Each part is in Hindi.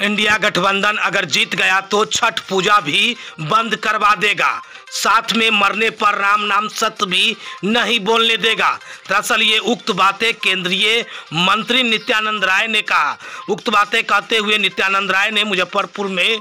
इंडिया गठबंधन अगर जीत गया तो छठ पूजा भी बंद करवा देगा, साथ में मरने पर राम नाम सत्य भी नहीं बोलने देगा। दरअसल ये उक्त बातें केंद्रीय मंत्री नित्यानंद राय ने कहा। उक्त बातें कहते हुए नित्यानंद राय ने मुजफ्फरपुर में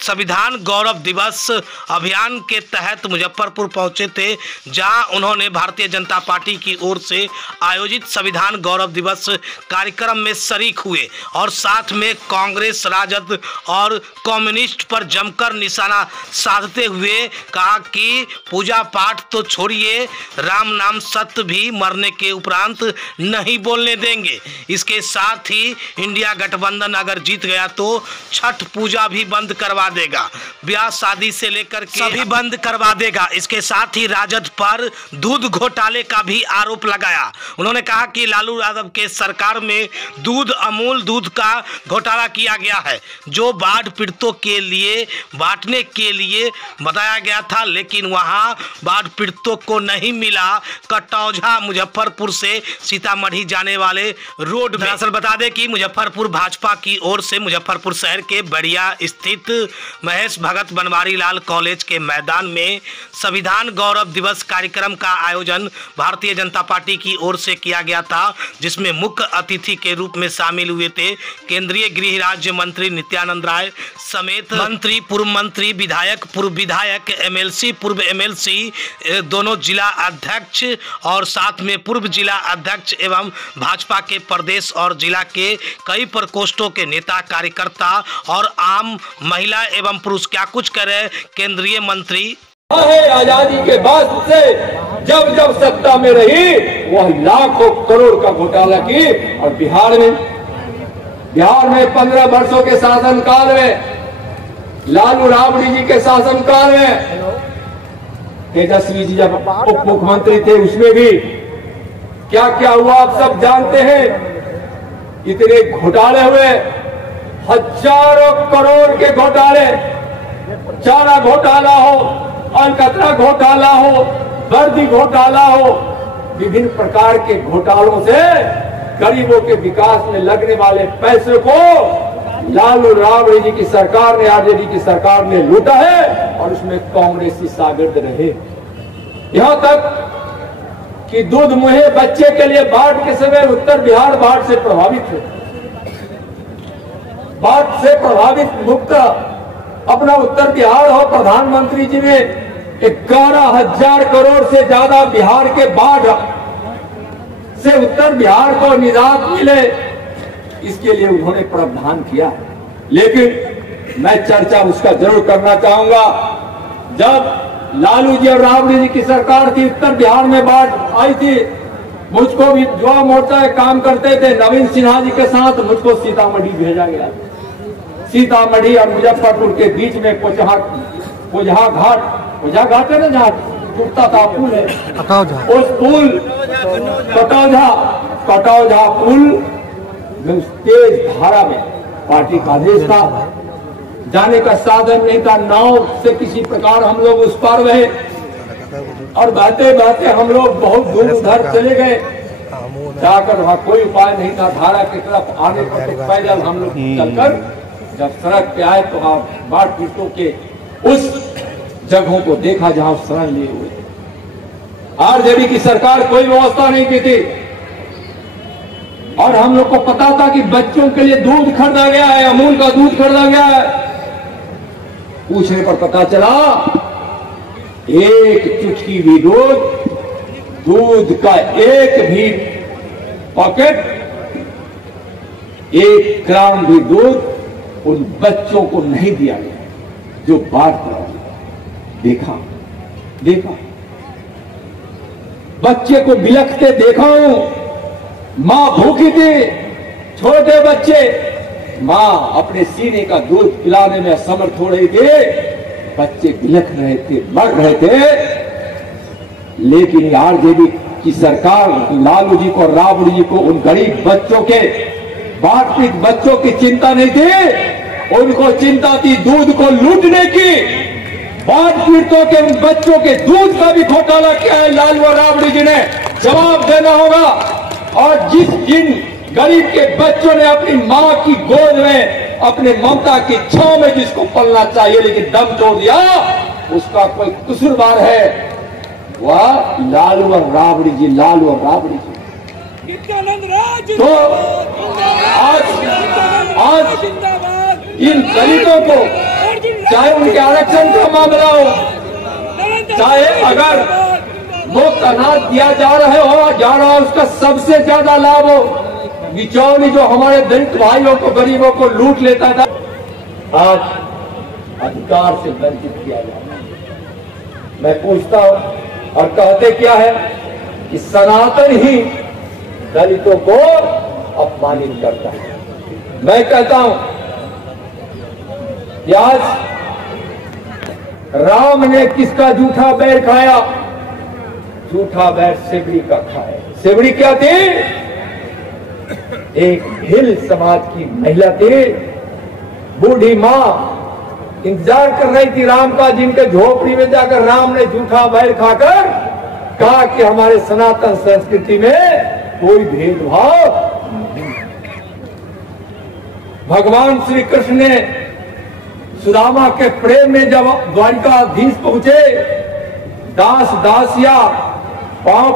संविधान गौरव दिवस अभियान के तहत मुजफ्फरपुर पहुंचे थे, जहां उन्होंने भारतीय जनता पार्टी की ओर से आयोजित संविधान गौरव दिवस कार्यक्रम में शरीक हुए और साथ में कांग्रेस, राजद और कम्युनिस्ट पर जमकर निशाना साधते हुए कहा कि पूजा पाठ तो छोड़िए, राम नाम सत्य भी मरने के उपरांत नहीं बोलने देंगे। इसके साथ ही इंडिया गठबंधन अगर जीत गया तो छठ पूजा भी बंद करवा देगा, ब्याह शादी से लेकर के सभी बंद करवा देगा। इसके साथ ही राजद पर दूध घोटाले का भी आरोप लगाया। उन्होंने कहा कि लालू यादव के सरकार में दूध, अमूल दूध का घोटाला किया गया है, जो बाढ़ पीड़ितों के लिए बांटने के लिए बताया गया था, लेकिन वहां बाढ़ पीड़ितों को नहीं मिला। कटौझा मुजफ्फरपुर से सीतामढ़ी जाने वाले रोड में। दरअसल बता दें कि मुजफ्फरपुर भाजपा की ओर से मुजफ्फरपुर शहर के बड़िया स्थित महेश भगत बनवारी लाल कॉलेज के मैदान में संविधान गौरव दिवस कार्यक्रम का आयोजन भारतीय जनता पार्टी की ओर से किया गया था, जिसमें मुख्य अतिथि के रूप में शामिल हुए थे केंद्रीय गृह राज्य मंत्री नित्यानंद राय समेत मंत्री, पूर्व मंत्री, विधायक, पूर्व विधायक, एमएलसी, पूर्व एमएलसी, दोनों जिला अध्यक्ष और साथ में पूर्व जिला अध्यक्ष एवं भाजपा के प्रदेश और जिला के कई प्रकोष्ठों के नेता, कार्यकर्ता और आम महिला एवं पुरुष। क्या कुछ करे केंद्रीय मंत्री। आजादी के बाद से जब जब सत्ता में रही वह लाखों करोड़ का घोटाला की, और बिहार में 15 वर्षों के शासनकाल में, लालू राबड़ी जी के शासनकाल में, तेजस्वी जी जब उप मुख्यमंत्री थे उसमें भी क्या क्या हुआ आप सब जानते हैं। इतने घोटाले हुए, हजारों करोड़ के घोटाले, चारा घोटाला हो, अलकतरा घोटाला हो, वर्दी घोटाला हो, विभिन्न प्रकार के घोटालों से गरीबों के विकास में लगने वाले पैसे को लालू राबड़ी जी की सरकार ने, आरजेडी की सरकार ने लूटा है और उसमें कांग्रेसी शागिर्द रहे। यहां तक कि दूध मुहे बच्चे के लिए बाढ़ के समय उत्तर बिहार बाढ़ से प्रभावित है। बाढ़ से प्रभावित मुक्त अपना उत्तर बिहार हो, प्रधानमंत्री जी ने 11,000 करोड़ से ज्यादा बिहार के बाढ़ से उत्तर बिहार को निजात मिले, इसके लिए उन्होंने प्रावधान किया। लेकिन मैं चर्चा उसका जरूर करना चाहूंगा। जब लालू जी और राबड़ी जी की सरकार थी, उत्तर बिहार में बाढ़ आई थी, मुझको भी युवा मोर्चा काम करते थे नवीन सिन्हा जी के साथ, मुझको सीतामढ़ी भेजा गया। सीतामढ़ी और मुजफ्फरपुर के बीच में कोजहा घाट है ना, जहाँ टूटता था पुल है, उस पुल कटौझा पुल में तेज धारा में पार्टी का आदेश था, जाने का साधन नहीं था, नाव से किसी प्रकार हम लोग उस पार रहे और बहते बहते हम लोग बहुत दूर उधर चले गए। जाकर वहां कोई उपाय नहीं था, धारा की तरफ आने पर तो पैदल हम लोग चलकर जब सड़क पे आए तो आप बाढ़ पीड़ितों के उस जगहों को देखा जहां शरण लिए हुए थे। आरजेडी की सरकार कोई व्यवस्था नहीं की थी और हम लोग को पता था कि बच्चों के लिए दूध खरीदा गया है, अमूल का दूध खरीदा गया है। पूछने पर पता चला एक चुटकी भी दूध का एक भी पॉकेट, 1 ग्राम भी दूध उन बच्चों को नहीं दिया गया जो बाढ़ प्रभावित। देखा बच्चे को बिलखते देखा हूं। मां भूखी थी, छोटे बच्चे, मां अपने सीने का दूध पिलाने में असमर्थ हो रही थी, बच्चे बिलख रहे थे, मर रहे थे। लेकिन आरजेडी की सरकार लालू जी को, राबड़ी जी को उन गरीब बच्चों के, बाढ़ पीड़ित बच्चों की चिंता नहीं थी, उनको चिंता थी दूध को लूटने की। बाढ़ पीड़ितों के बच्चों के दूध का भी घोटाला किया है लालू और राबड़ी जी ने, जवाब देना होगा। और जिन गरीब के बच्चों ने अपनी मां की गोद में अपने ममता की छांव में जिसको पलना चाहिए लेकिन दम तोड़ दिया, उसका कोई कसूरवार है वह लालू और राबड़ी जी, लालू और राबड़ी जी। तो आज इन दलितों को चाहे उनके आरक्षण का मामला हो, चाहे अगर मुफ्त अनाज दिया जा रहा हो उसका सबसे ज्यादा लाभ हो, बिचौली जो हमारे दलित भाइयों को गरीबों को लूट लेता था, आज अधिकार से वंचित किया जाता है। मैं पूछता हूं और कहते क्या है कि सनातन ही दलितों को अपमानित करता है। मैं कहता हूं कि आज राम ने किसका जूठा बैर खाया? जूठा बैर सिबड़ी का खाया। सिबड़ी क्या थी? एक भिल समाज की महिला थी, बूढ़ी मां इंतजार कर रही थी राम का, जिनके झोपड़ी में जाकर राम ने जूठा बैर खाकर कहा कि हमारे सनातन संस्कृति में कोई भेदभाव नहीं। भगवान श्री कृष्ण ने सुदामा के प्रेम में जब द्वारिकाधीश पहुंचे, दास दासिया पांव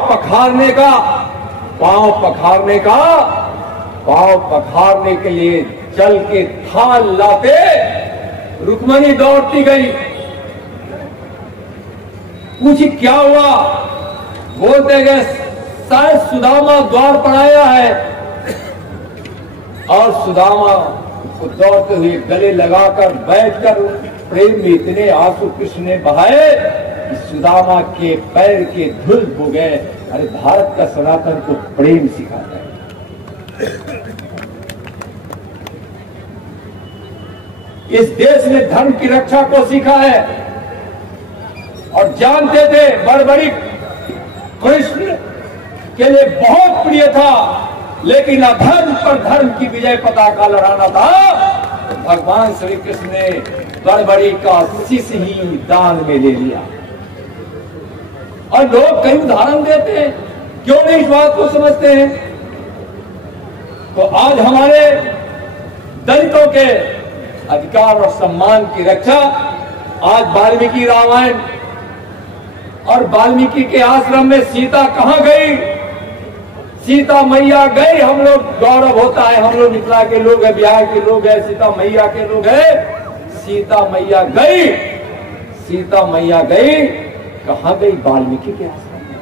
पखारने के लिए जल के थाल लाते रुक्मणी दौड़ती गई। पूछी क्या हुआ? बोलते गए शायद सुदामा द्वार पर आया है, और सुदामा को दौड़ते हुए गले लगाकर बैठकर प्रेम में इतने आंसू कृष्ण ने बहाए कि सुदामा के पैर के धूल हो गए। अरे भारत का सनातन को प्रेम सिखाता है। इस देश ने धर्म की रक्षा को सीखा है, और जानते थे बड़बड़ी कृष्ण के लिए बहुत प्रिय था, लेकिन अधर्म पर धर्म की विजय पताका लहराना था। तो भगवान श्री कृष्ण ने बड़बड़ी का शीश ही दान में ले लिया। और लोग कई उदाहरण देते हैं, क्यों नहीं इस बात को समझते हैं? तो आज हमारे दलितों के अधिकार और सम्मान की रक्षा, आज वाल्मीकि रामायण और वाल्मीकि के आश्रम में सीता कहां गई? सीता मैया गई। हम लोग गौरव होता है, हम लोग मिथिला के लोग हैं, बिहार के लोग हैं, सीता मैया के लोग हैं। सीता मैया गई, सीता मैया गई, कहां गई? वाल्मीकि के आश्रम में।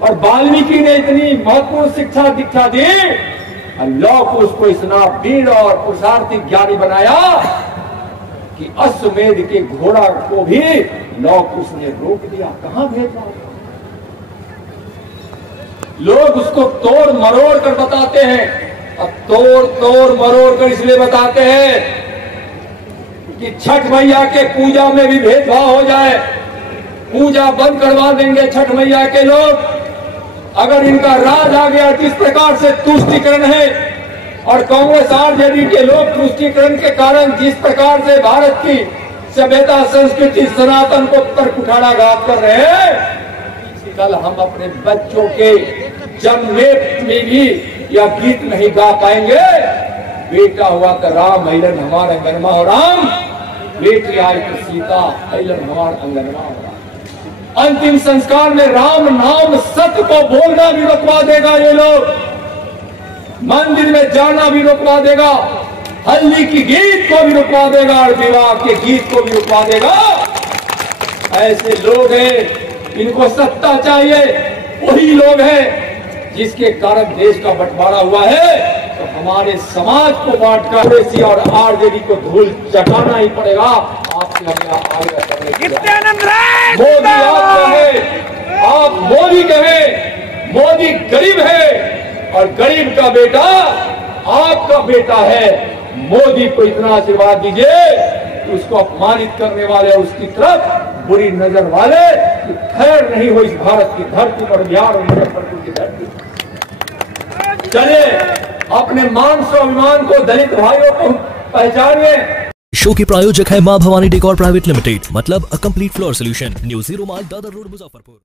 और वाल्मीकि ने इतनी महत्वपूर्ण शिक्षा दीक्षा दी, अल्लाह को उसको इतना वीर और पुरुषार्थी ज्ञानी बनाया कि अश्वमेध के घोड़ा को भी लौह कुश ने रोक दिया। कहां भेदभाव? लोग उसको तोड़ मरोड़ कर बताते हैं। अब तोड़ मरोड़ कर इसलिए बताते हैं कि छठ मैया के पूजा में भी भेदभाव हो जाए, पूजा बंद करवा देंगे छठ मैया के लोग। अगर इनका राज आ गया, किस प्रकार से तुष्टीकरण है, और कांग्रेस आरजेडी के लोग तुष्टीकरण के कारण जिस प्रकार से भारत की सभ्यता संस्कृति सनातन को पर कुठाराघात कर रहे हैं, कल हम अपने बच्चों के जन्म में भी यह गीत नहीं गा पाएंगे। बेटा हुआ तो राम ऐलन हमारा अंगनमा हो राम, बेटी आई तो सीता ऐलन हमारा अंगनमा हो राम। अंतिम संस्कार में राम नाम सत्य को बोलना भी रुकवा देगा ये लोग, मंदिर में जाना भी रुकवा देगा, हल्दी की गीत को भी रुकवा देगा, और विवाह के गीत को भी रुकवा देगा। ऐसे लोग हैं, इनको सत्ता चाहिए। वही लोग हैं जिसके कारण देश का बंटवारा हुआ है। तो हमारे समाज को बांटकर कांग्रेसी और आरजेडी को धूल चटाना ही पड़ेगा। आपसे हमें आगे करने की मोदी आप कहे, आप मोदी कहे, मोदी गरीब है और गरीब का बेटा आपका बेटा है। मोदी को इतना आशीर्वाद दीजिए कि उसको अपमानित करने वाले और उसकी तरफ बुरी नजर वाले कि खैर नहीं हो इस भारत की धरती पर, बिहार और मुजफ्फरपुर की धरती पर। चलिए अपने मान स्वाभिमान को दलित भाइयों को पहचानिए। शो के प्रायोजक है मां भवानी डेकोर प्राइवेट लिमिटेड, मतलब a complete floor solution, new 0 mile Dadar road, Muzaffarpur.